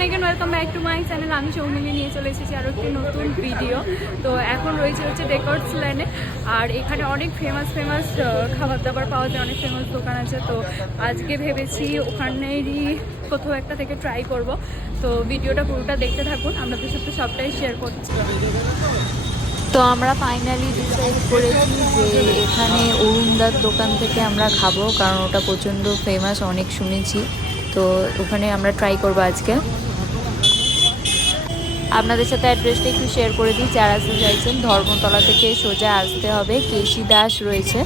Everyone again welcome back to my channel. আমি সৌমিলি নিয়ে চলে এসেছি আরও একটি নতুন ভিডিও। তো এখন রয়েছে হচ্ছে ডেকর্স লেনে, আর এখানে অনেক ফেমাস খাবার দাবার পাওয়া যায়, অনেক ফেমাস দোকান আছে। তো আজকে ভেবেছি ওখানেরই কোথাও একটা থেকে ট্রাই করব। তো ভিডিওটা পুরোটা দেখতে থাকুন, আপনাদের সাথে সবটাই শেয়ার করছি। তো আমরা ফাইনালি ডিসাইড করেছি যে এখানে অরুণদার দোকান থেকে আমরা খাবো, কারণ ওটা প্রচণ্ড ফেমাস, অনেক শুনেছি। তো ওখানে আমরা ট্রাই করবো আজকে। আপনাদের সাথে অ্যাড্রেসটা একটু শেয়ার করে দিই। যারা আসতে চাইছেন ধর্মতলা থেকে সোজা আসতে হবে, কেশি দাস রয়েছে,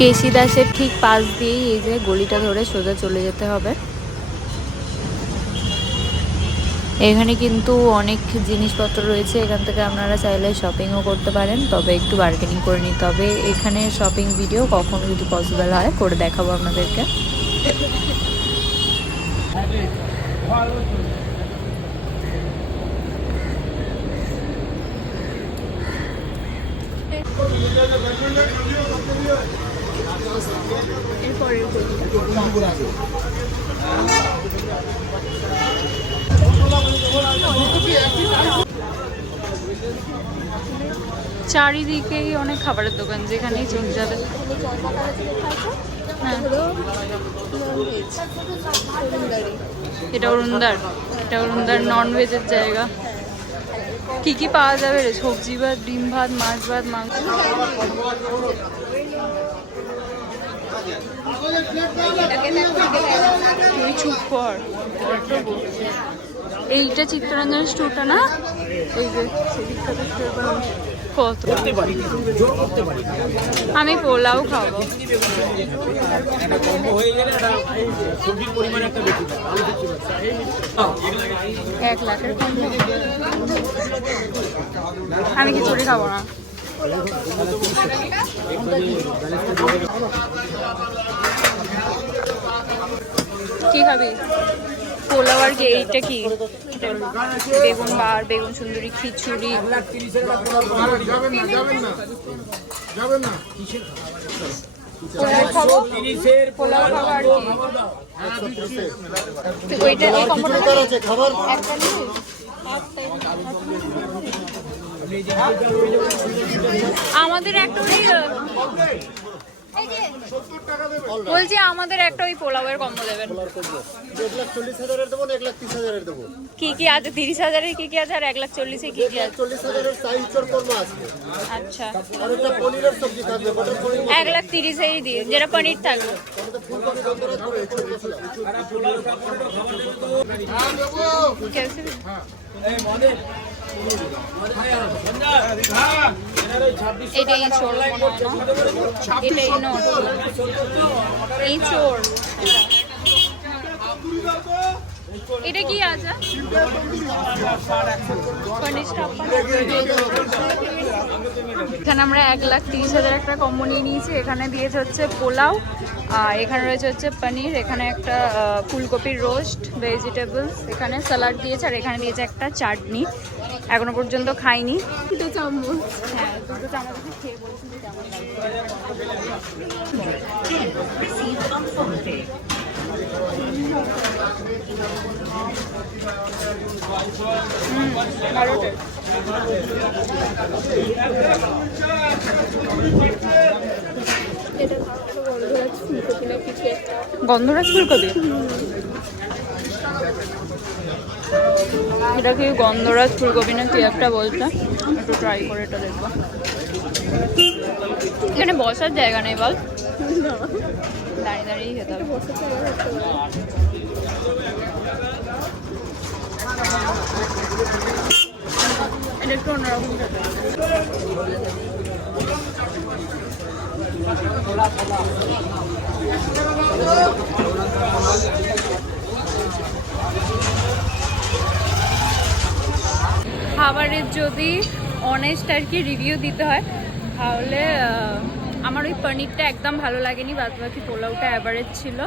কেশি দাসের ঠিক পাশ দিয়েই এই যে গলিটা ধরে সোজা চলে যেতে হবে। এখানে কিন্তু অনেক জিনিসপত্র রয়েছে, এখান থেকে আপনারা চাইলে শপিংও করতে পারেন, তবে একটু বার্গেনিং করে নিতে হবে। এখানে শপিং ভিডিও কখনো যদি পসিবল হয় করে দেখাবো আপনাদেরকে। চারিদিকেই অনেক খাবারের দোকান, যেখানেই চোখ যাবে। হ্যাঁ, এটা অরুণদার ননভেজের জায়গা। কি কি পাওয়া যাবে রে? সবজি ভাত, ডিম ভাত, মাছ ভাত, মাংস। তুই চুপ কর। এইটা চিত্তরঞ্জন স্টোরটা না? এই যে কত, আমি পোলাও খাবো। 1 লাখের কম আমি খিচুড়ি খাবো না। কি খাবি? পোলাও আর কি? এইটা কি? বেগুন বার, বেগুন সুন্দরী, খিচুড়ি। পোলাও খাবো আর কি? ওইটা আমাদের একটা বলছি, আমাদের একটা ওই পোলাওয়ের কম্বো দেবেন। 1,40,000 দেবো, 1,30,000 দেবো। কি কি আছে? 30,000-এর কি কি আছে, আর 1,40,000 কি কি আছে? 1,40,000 সাইজ কোরমা আছে। আচ্ছা, আর একটা পনিরের সবজি থাকবে, মটর পনির। 1,30,000 দিয়ে, যেটা পনির থাকবে। कैसे? এটাই চোর মনে হয় না? এটাই নোট, এই চোর। এটা কি আছে? এখানে আমরা 1,30,000 একটা কম্বো নিয়ে নিয়েছি। এখানে দিয়েছে হচ্ছে পোলাও, আর এখানে রয়েছে হচ্ছে পনির, এখানে একটা ফুলকপির রোস্ট, ভেজিটেবলস, এখানে স্যালাড দিয়েছে, আর এখানে দিয়েছে একটা চাটনি। এখনো পর্যন্ত খাইনি। দুটো চামচ, হ্যাঁ দুটো চামচ খেয়ে বলছি যে কেমন লাগবে। গন্ধরাজ ফুলকপি, এটা কি গন্ধরাজ ফুলকপি না কি একটা বলছে? একটু ট্রাই করে এটা দেখবো। এখানে বসার জায়গা নেই বল? দাঁড়িয়ে দাঁড়িয়েই খেতে হবে। এটা একটু অন্যরকম খেতে হবে। খাবারের যদি অনেস্ট আর কি রিভিউ দিতে হয়, তাহলে আমার ওই পনিরটা একদম ভালো লাগেনি, বাদবাকি পোলাওটা অ্যাভারেজ ছিল,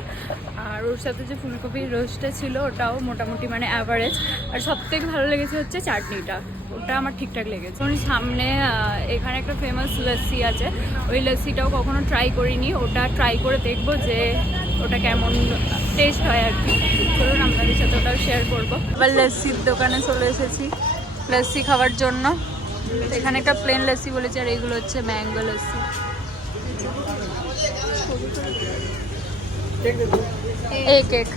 আর ওর সাথে যে ফুলকপির রোস্টটা ছিল ওটাও মোটামুটি মানে অ্যাভারেজ। আর সবথেকে ভালো লেগেছে হচ্ছে চাটনিটা, ওটা আমার ঠিকঠাক লেগেছে। সামনে এখানে একটা ফেমাস লস্যি আছে, ওই লস্যিটাও কখনো ট্রাই করিনি, ওটা ট্রাই করে দেখবো যে ওটা কেমন টেস্ট হয় আর কি। চলুন আপনাদের সাথে ওটাও শেয়ার করবো। আবার লস্যির দোকানে চলে এসেছি লস্যি খাওয়ার জন্য। এখানে একটা প্লেন লস্যি বলেছে আর এইগুলো হচ্ছে ম্যাঙ্গো লস্যি। एक एक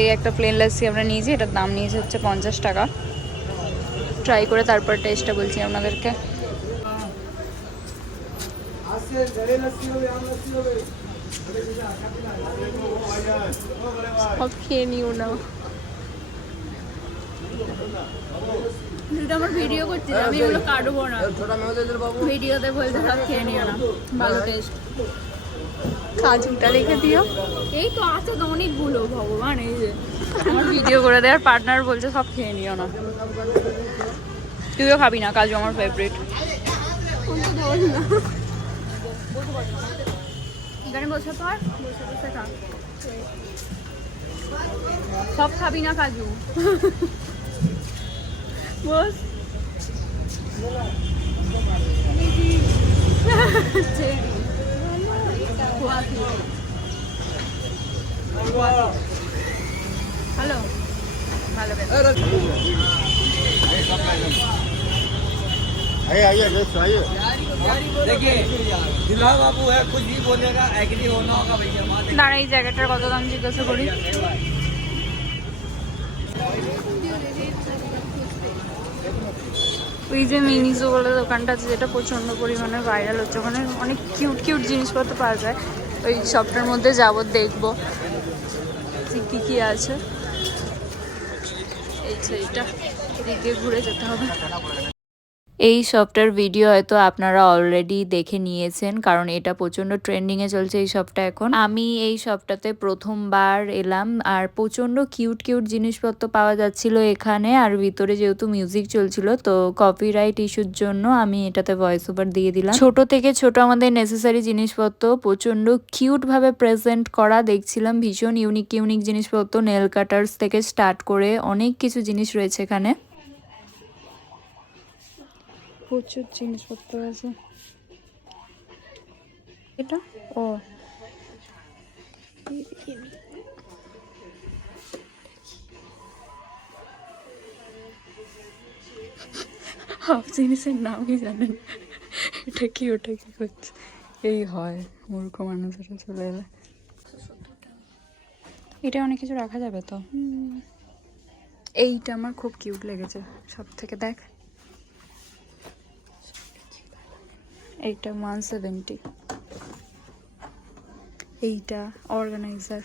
এই একটা প্লেন লাসি আমরা নিয়েছি, এটার দাম নিয়েছে হচ্ছে 50 টাকা। ট্রাই করে তারপর টেস্টটা বলছি আপনাদেরকে। সব খেয়ে নিও না, আমার ভিডিও করছি, আমি এগুলো কাটবো না, ভিডিওতে বলতে সব খেয়ে নিও না, ভালো টেস্ট। কাজুটা রেখে দিও, এই তো আছে তো অনেকগুলো, ভগবান এই যে আমার ভিডিও করে দেওয়ার পার্টনার বলছে সব খেয়ে নিও না। তুইও খাবি না, কাজু আমার ফেভারিট। এখানে বসে তো আর বসে বসে খা, সব খাবি না কাজু, বস। হ্যালো, ভালো आइए दोस्तों आइए। देखिए दुल्हा बाबू है, कुछ भी बोलेगा एग्री होना होगा भैया। দাঁড়া, এই জায়গাটার কত দাম জিজ্ঞাসা করি। ওই যে মিনিজো বলে দোকানটা আছে, যেটা প্রচণ্ড পরিমাণে ভাইরাল হচ্ছে, ওখানে অনেক কিউট কিউট জিনিসপত্র পাওয়া যায়। ওই শপটার মধ্যে যাবো, দেখবো কী কী আছে। এই সেইটা এদিকে ঘুরে যেতে হবে। এই শপটার ভিডিও হয়তো আপনারা অলরেডি দেখে নিয়েছেন, কারণ এটা প্রচণ্ড ট্রেন্ডিংয়ে চলছে এই শপটা এখন। আমি এই শপটাতে প্রথমবার এলাম, আর প্রচণ্ড কিউট কিউট জিনিসপত্র পাওয়া যাচ্ছিল এখানে। আর ভিতরে যেহেতু মিউজিক চলছিল, তো কপিরাইট ইস্যুর জন্য আমি এটাতে ভয়েস ওভার দিয়ে দিলাম। ছোট থেকে ছোট আমাদের নেসেসারি জিনিসপত্র প্রচণ্ড কিউটভাবে প্রেজেন্ট করা দেখছিলাম, ভীষণ ইউনিক ইউনিক জিনিসপত্র, নেল কাটার্স থেকে স্টার্ট করে অনেক কিছু জিনিস রয়েছে এখানে। প্রচুর জিনিসপত্র আছে। এটা ও সব জিনিসের নাম কি জানেন? এটা কি ওটা কি করছে, এই হয় মূর্খ মানুষেরা চলে এলে। এটা অনেক কিছু রাখা যাবে তো। এইটা আমার খুব কিউট লেগেছে সব থেকে, দেখ এইটা 170, এইটা অর্গানাইজার,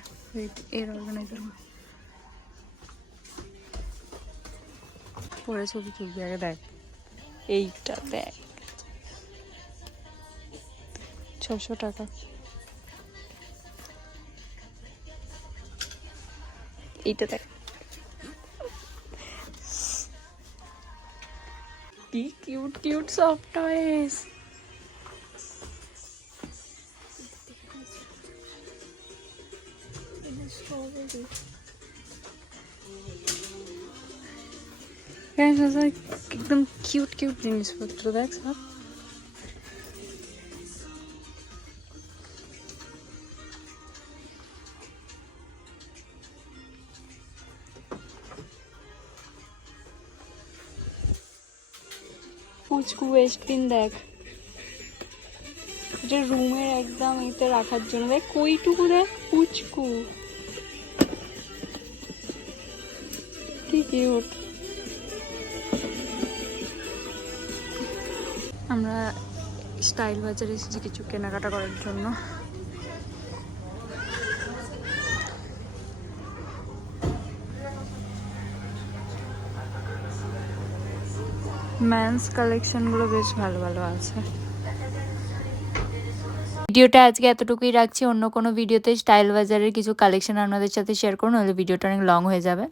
এর অর্গানাইজার পরে ছবি তুলবি আগে, দেখ এইটা দেখ 600 টাকা। এইটা দেখ কি কিউট কিউট সব টয়েস। একদম কিউট কিউট জিনিসপত্র দেখ সব। পুচকু ওয়েস্টবিন দেখ, এটা রুমের একদম এতে রাখার জন্য, দেখ কইটুকু, দেখ পুচকু কি কিউট। আমরা স্টাইল বাজারে এসেছি কিছু কেনাকাটা করার জন্য। মেন্স কালেকশনগুলো বেশ ভালো ভালো আছে। ভিডিওটা আজকে এতটুকুই রাখছি, অন্য কোনো ভিডিওতে স্টাইল বাজারের কিছু কালেকশন আপনাদের সাথে শেয়ার করুন, নাহলে ভিডিওটা অনেক লং হয়ে যাবে।